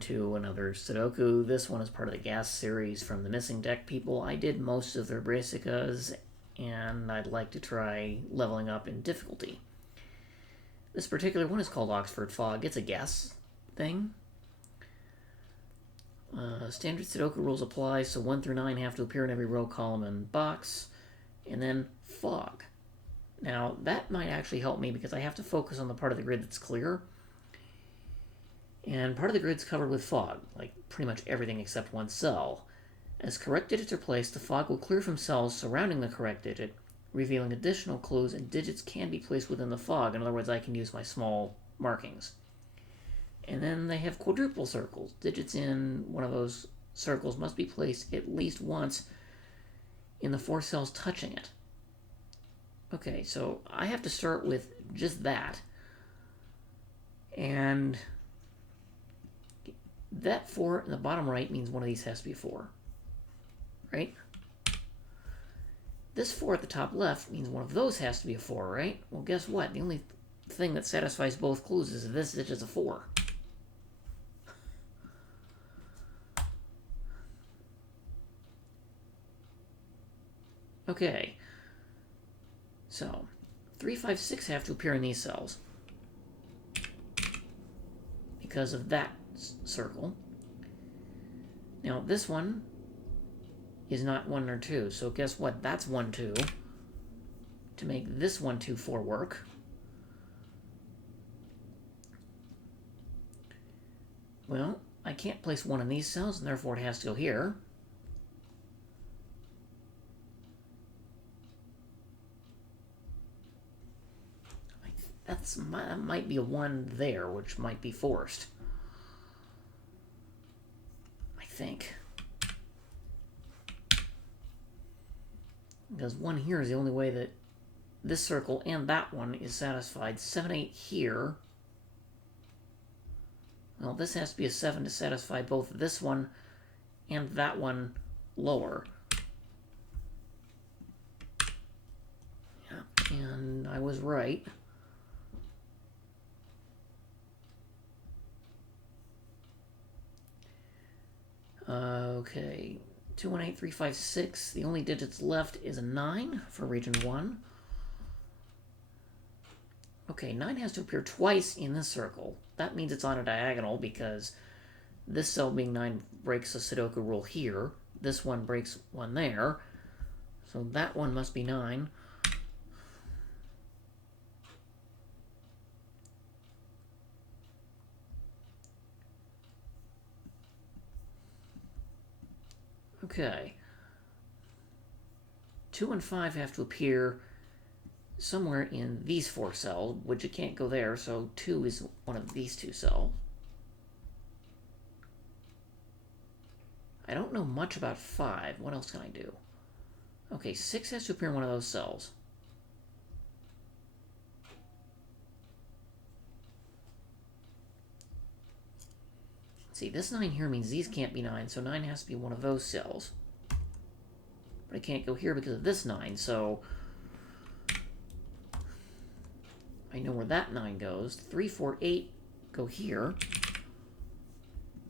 To another Sudoku. This one is part of the gas series from the Missing Deck people. I did most of their Brassicas, and I'd like to try leveling up in difficulty. This particular one is called Oxford Fog. It's a guess thing. Standard Sudoku rules apply, so 1 through 9 have to appear in every row, column, and box. And then fog. Now, that might actually help me because I have to focus on the part of the grid that's clear. And part of the grid's covered with fog, like pretty much everything except one cell. As correct digits are placed, the fog will clear from cells surrounding the correct digit, revealing additional clues, and digits can be placed within the fog. In other words, I can use my small markings. And then they have quadruple circles. Digits in one of those circles must be placed at least once in the 4 cells touching it. Okay, so I have to start with just that. And that 4 in the bottom right means one of these has to be a 4. Right? This 4 at the top left means one of those has to be a 4, right? Well, guess what? The only thing that satisfies both clues is this digit's a 4. Okay. So, 3, 5, 6 have to appear in these cells because of that circle. Now, this one is not 1 or 2, so guess what? That's 1, 2. To make this 1, 2, 4 work, well, I can't place 1 in these cells, and therefore it has to go here. That might be a 1 there, which might be forced. I think. Because 1 here is the only way that this circle and that one is satisfied. 7, 8 here. Well, this has to be a 7 to satisfy both this one and that one lower. Yeah, and I was right. Okay, 2, 1, 8, 3, 5, 6. The only digits left is a 9 for region 1. Okay, 9 has to appear twice in this circle. That means it's on a diagonal because this cell being 9 breaks a Sudoku rule here. This one breaks one there. So that one must be 9. Okay. 2 and 5 have to appear somewhere in these 4 cells, which it can't go there, so 2 is one of these 2 cells. I don't know much about 5. What else can I do? Okay, 6 has to appear in one of those cells. Let's see, this 9 here means these can't be 9, so 9 has to be one of those cells. But it can't go here because of this 9, so I know where that 9 goes. 3, 4, 8 go here.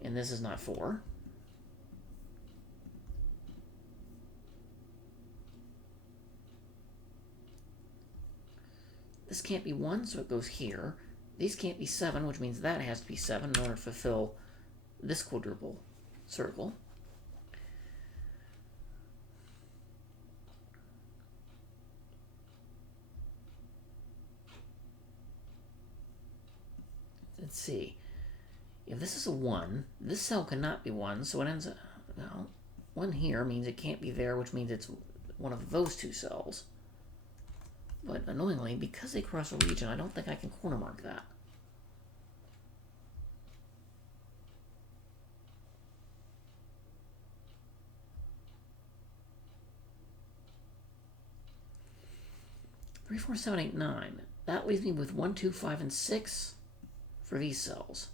And this is not 4. This can't be 1, so it goes here. These can't be 7, which means that has to be 7 in order to fulfill this quadruple circle. Let's see. If this is a 1, this cell cannot be 1, so it ends up... Well, 1 here means it can't be there, which means it's one of those 2 cells. But annoyingly, because they cross a region, I don't think I can corner mark that. Three, 4, 7, 8, 9. That leaves me with 1, 2, 5, and 6 for these cells.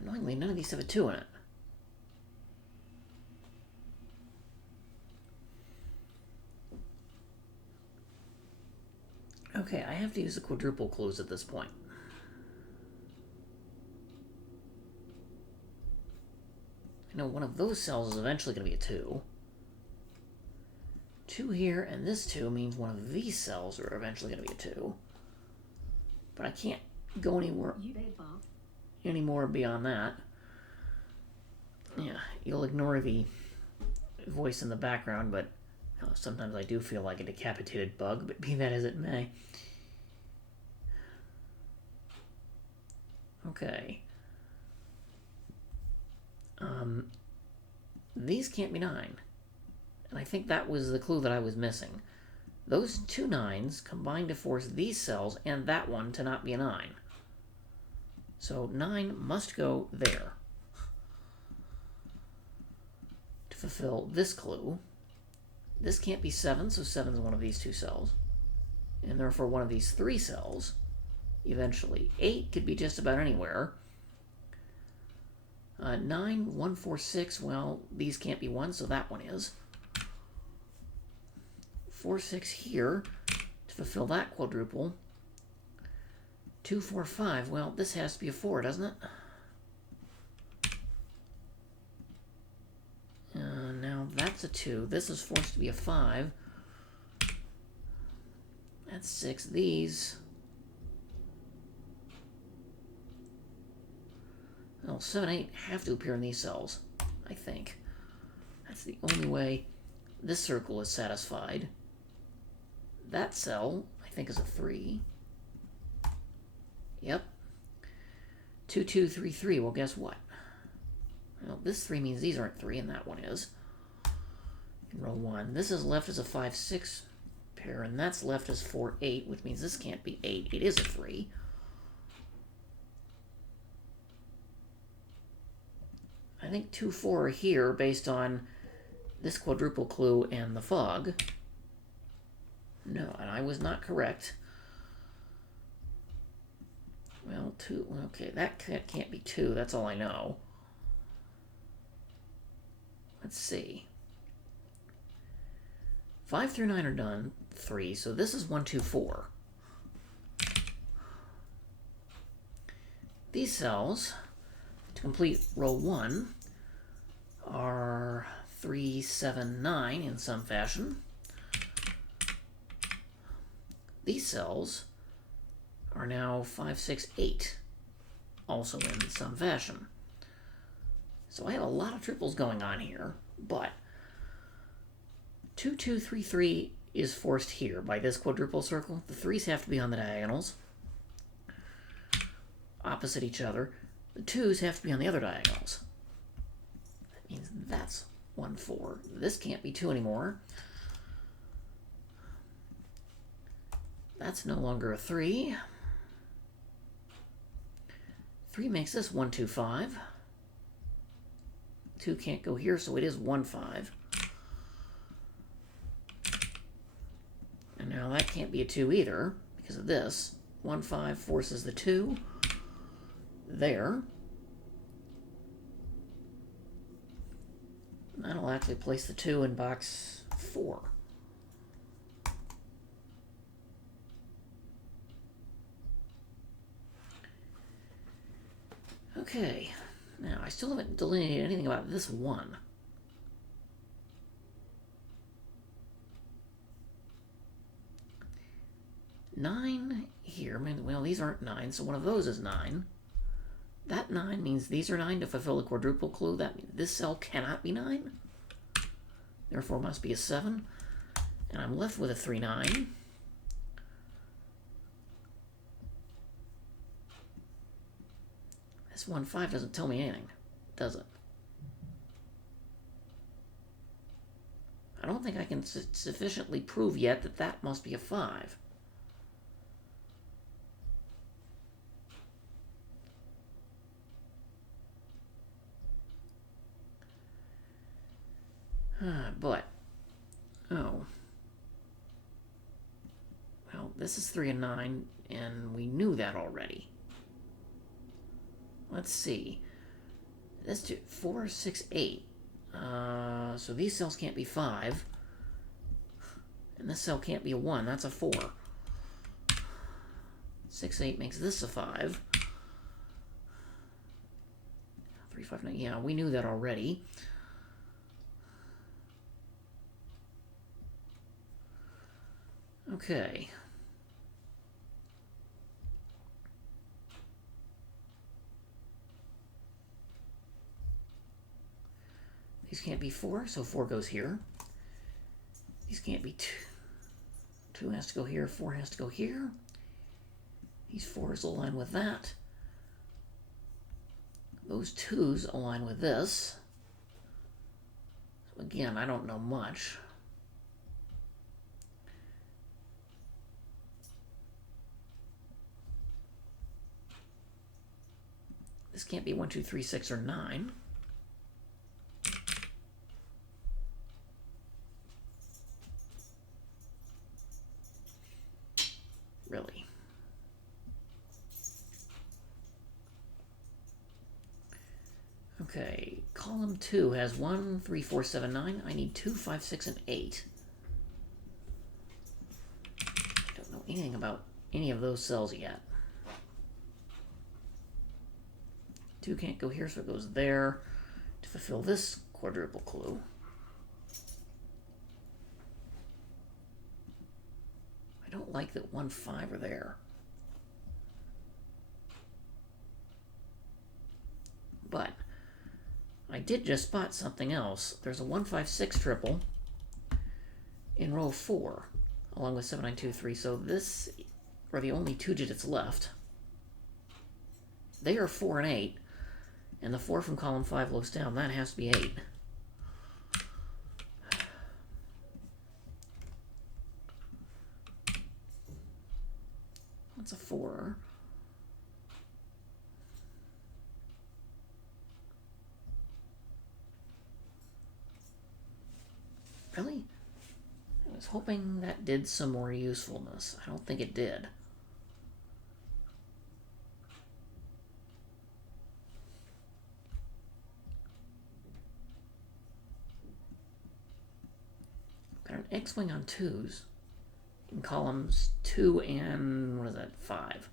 Annoyingly, none of these have a 2 in it. Okay, I have to use the quadruple clues at this point. I know one of those cells is eventually going to be a 2. 2 here, and this 2 means one of these cells are eventually going to be a 2. But I can't go anywhere anymore beyond that. Yeah, you'll ignore the voice in the background, but sometimes I do feel like a decapitated bug, but be that as it may. Okay. These can't be 9. And I think that was the clue that I was missing. Those 2 9s combine to force these cells and that one to not be a 9. So 9 must go there to fulfill this clue. This can't be 7, so 7 is one of these 2 cells. And therefore one of these 3 cells, eventually. 8 could be just about anywhere. 9, 1, 4, 6, well, these can't be 1, so that one is. 4, 6 here to fulfill that quadruple. 2, 4, 5, well, this has to be a 4, doesn't it? Now that's a 2. This is forced to be a 5. That's 6. These... well, 7, 8 have to appear in these cells, I think. That's the only way this circle is satisfied. That cell, I think, is a 3. Yep. 2, 2, 3, 3. Well, guess what? Well, this 3 means these aren't 3, and that one is. In row 1. This is left as a 5, 6 pair, and that's left as 4, 8, which means this can't be 8. It is a 3. I think 2, 4 are here based on this quadruple clue and the fog. No, and I was not correct. Well, 2, okay, that can't be 2, that's all I know. Let's see. 5 through 9 are done, 3, so this is 1, 2, 4. These cells, to complete row 1, are 3, 7, 9 in some fashion. These cells are now 5, 6, 8, also in some fashion. So I have a lot of triples going on here, but 2, 2, 3, 3 is forced here by this quadruple circle. The 3s have to be on the diagonals, opposite each other. The 2s have to be on the other diagonals. That means that's 1, 4. This can't be 2 anymore. That's no longer a 3. 3 makes this 1, 2, 5. 2 can't go here, so it is 1, 5. And now that can't be a 2 either, because of this. 1, 5 forces the 2 there. And that'll actually place the 2 in box 4. Okay, now I still haven't delineated anything about this 1. Nine here, well, these aren't 9, so one of those is 9. That 9 means these are 9 to fulfill the quadruple clue. That means this cell cannot be 9. Therefore must be a 7. And I'm left with a 3, 9. This 1, 5 doesn't tell me anything, does it? I don't think I can sufficiently prove yet that that must be a 5. But, oh. Well, this is 3 and 9, and we knew that already. Let's see. This 2, 4, 6, 8. So these cells can't be 5. And this cell can't be a 1. That's a 4. 6, 8 makes this a 5. 3, 5, 9. Yeah, we knew that already. Okay. These can't be 4, so 4 goes here. These can't be 2. 2 has to go here, 4 has to go here. These 4s align with that. Those 2s align with this. So again, I don't know much. This can't be 1, 2, 3, 6, or 9. Really. Okay, column 2 has 1, 3, 4, 7, 9. I need 2, 5, 6, and 8. I don't know anything about any of those cells yet. 2 can't go here, so it goes there to fulfill this quadruple clue. I don't like that 1, 5 are there. But I did just spot something else. There's a 1, 5, 6 triple in row 4, along with 7, 9, 2, 3. So this are the only 2 digits left. They are 4 and 8, and the 4 from column 5 looks down. That has to be 8. That's a 4. Really? I was hoping that did some more usefulness. I don't think it did. Got an X-wing on 2s in columns 2 and, what is that, 5.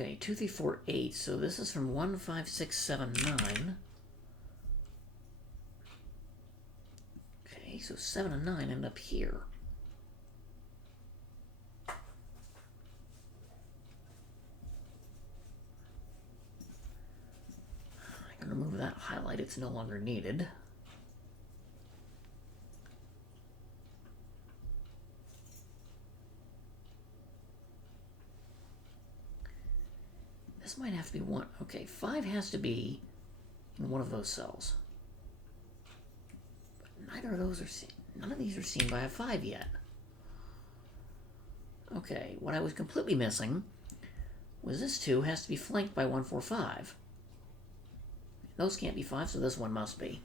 Okay, 2, 3, 4, 8. So this is from 1, 5, 6, 7, 9. Okay, so 7 and 9 end up here. I can remove that highlight. It's no longer needed. This might have to be 1. Okay, 5 has to be in one of those cells. But neither of those are seen. None of these are seen by a 5 yet. Okay, what I was completely missing was this 2 has to be flanked by 1, 4, 5. Those can't be 5, so this one must be.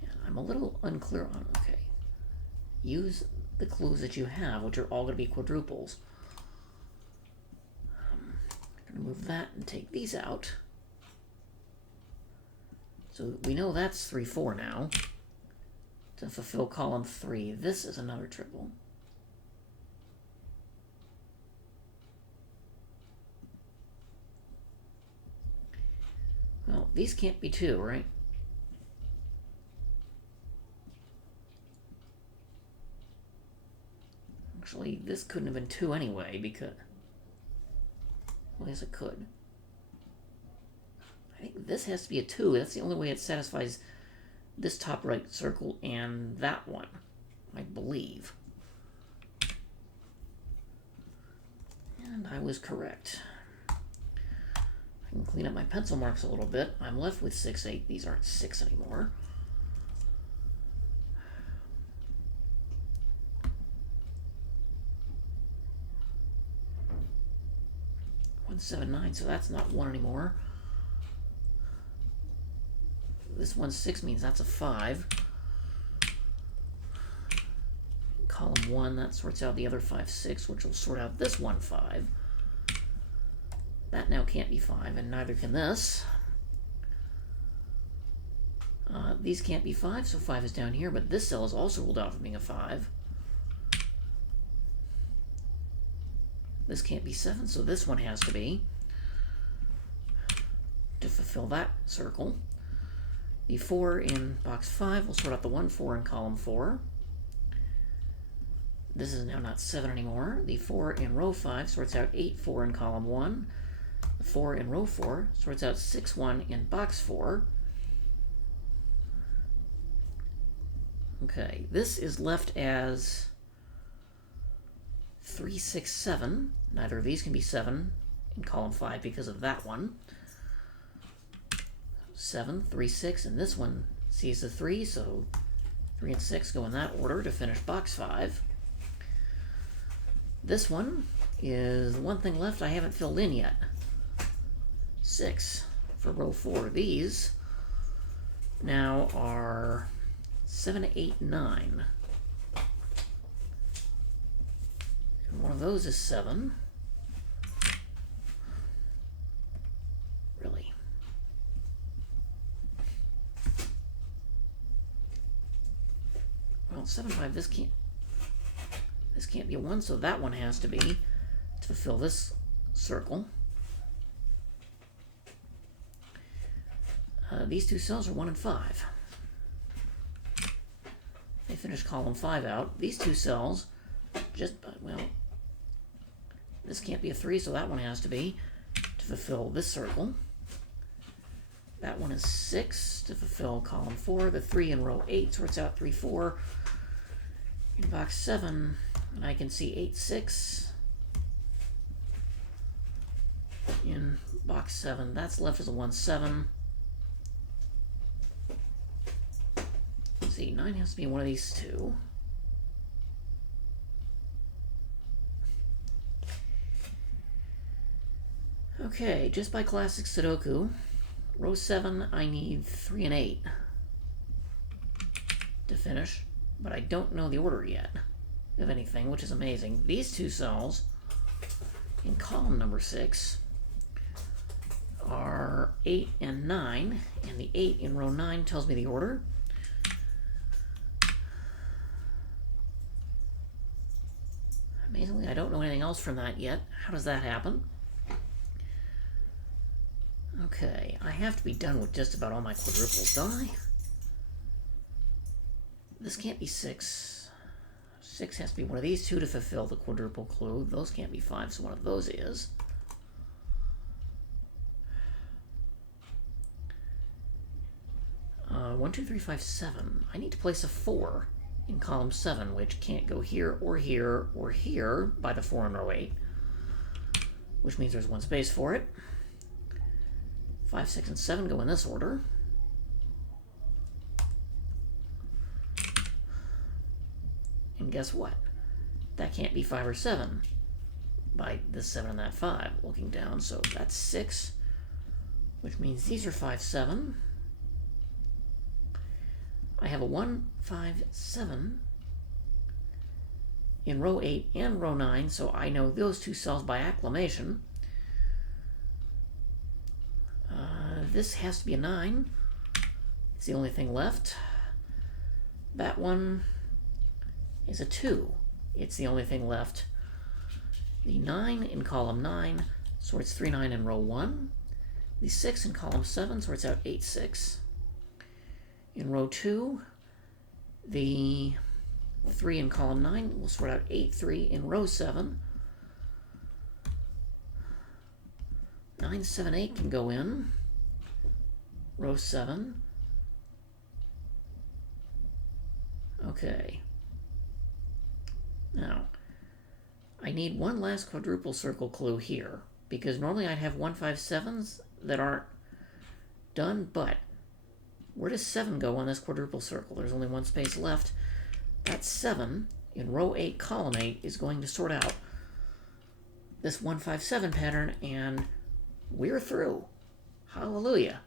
And I'm a little unclear on, okay. Use the clues that you have, which are all going to be quadruples. I'm going to move that and take these out. So we know that's 3, 4 now. To fulfill column 3, this is another triple. Well, these can't be 2, right? Actually, this couldn't have been 2 anyway, because... Well, yes, it could. I think this has to be a 2. That's the only way it satisfies this top right circle and that one, I believe. And I was correct. I can clean up my pencil marks a little bit. I'm left with 6, 8. These aren't 6 anymore. 179, so that's not 1 anymore. This 16 means that's a 5. Column 1, that sorts out the other 5, 6, which will sort out this 1, 5. That now can't be 5, and neither can this. These can't be 5, so 5 is down here, but this cell is also ruled out for being a 5. This can't be 7, so this one has to be, to fulfill that circle. The 4 in box 5 will sort out the 1, 4 in column 4. This is now not 7 anymore. The 4 in row 5 sorts out 8, 4 in column 1. The 4 in row 4 sorts out 6, 1 in box 4. Okay, this is left as 3, 6, 7. Neither of these can be 7 in column 5 because of that one. 7, 3, 6, and this one sees the 3, so 3 and 6 go in that order to finish box 5. This one is the one thing left I haven't filled in yet. 6 for row 4. These now are 7, 8, 9. And one of those is 7. Really? Well, 7, 5, this can't be a 1, so that one has to be to fulfill this circle. These two cells are 1 and 5. They finish column 5 out. These two cells well, this can't be a 3, so that one has to be to fulfill this circle. That one is 6 to fulfill column 4. The 3 in row 8 sorts out 3, 4. In box 7, and I can see 8, 6. In box 7, that's left as a 1, 7. Let's see, 9 has to be one of these two. Okay, just by classic Sudoku, row 7, I need 3 and 8 to finish, but I don't know the order yet of anything, which is amazing. These two cells in column number 6 are 8 and 9, and the 8 in row 9 tells me the order. Amazingly, I don't know anything else from that yet. How does that happen? Okay, I have to be done with just about all my quadruples, don't I? This can't be 6. 6 has to be one of these two to fulfill the quadruple clue. Those can't be 5, so one of those is. Uh, 1, 2, 3, 5, 7. I need to place a 4 in column 7, which can't go here or here or here by the 4 in row 8, which means there's one space for it. 5, 6, and 7 go in this order. And guess what? That can't be 5 or 7 by this 7 and that 5 looking down. So that's 6, which means these are 5, 7. I have a 1, 5, 7 in row 8 and row 9, so I know those two cells by acclamation. This has to be a 9. It's the only thing left. That one is a 2. It's the only thing left. The 9 in column 9 sorts 3, 9 in row 1. The 6 in column 7 sorts out 8, 6. In row 2, the 3 in column 9 will sort out 8, 3 in row 7. 9, 7, 8 can go in row 7. Okay. Now, I need one last quadruple circle clue here, because normally I'd have 1, 5, 7s that aren't done, but where does 7 go on this quadruple circle? There's only one space left. That 7 in row 8, column 8 is going to sort out this 157 pattern, and we're through. Hallelujah.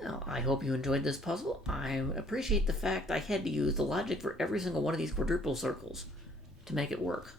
Well, I hope you enjoyed this puzzle. I appreciate the fact I had to use the logic for every single one of these quadruple circles to make it work.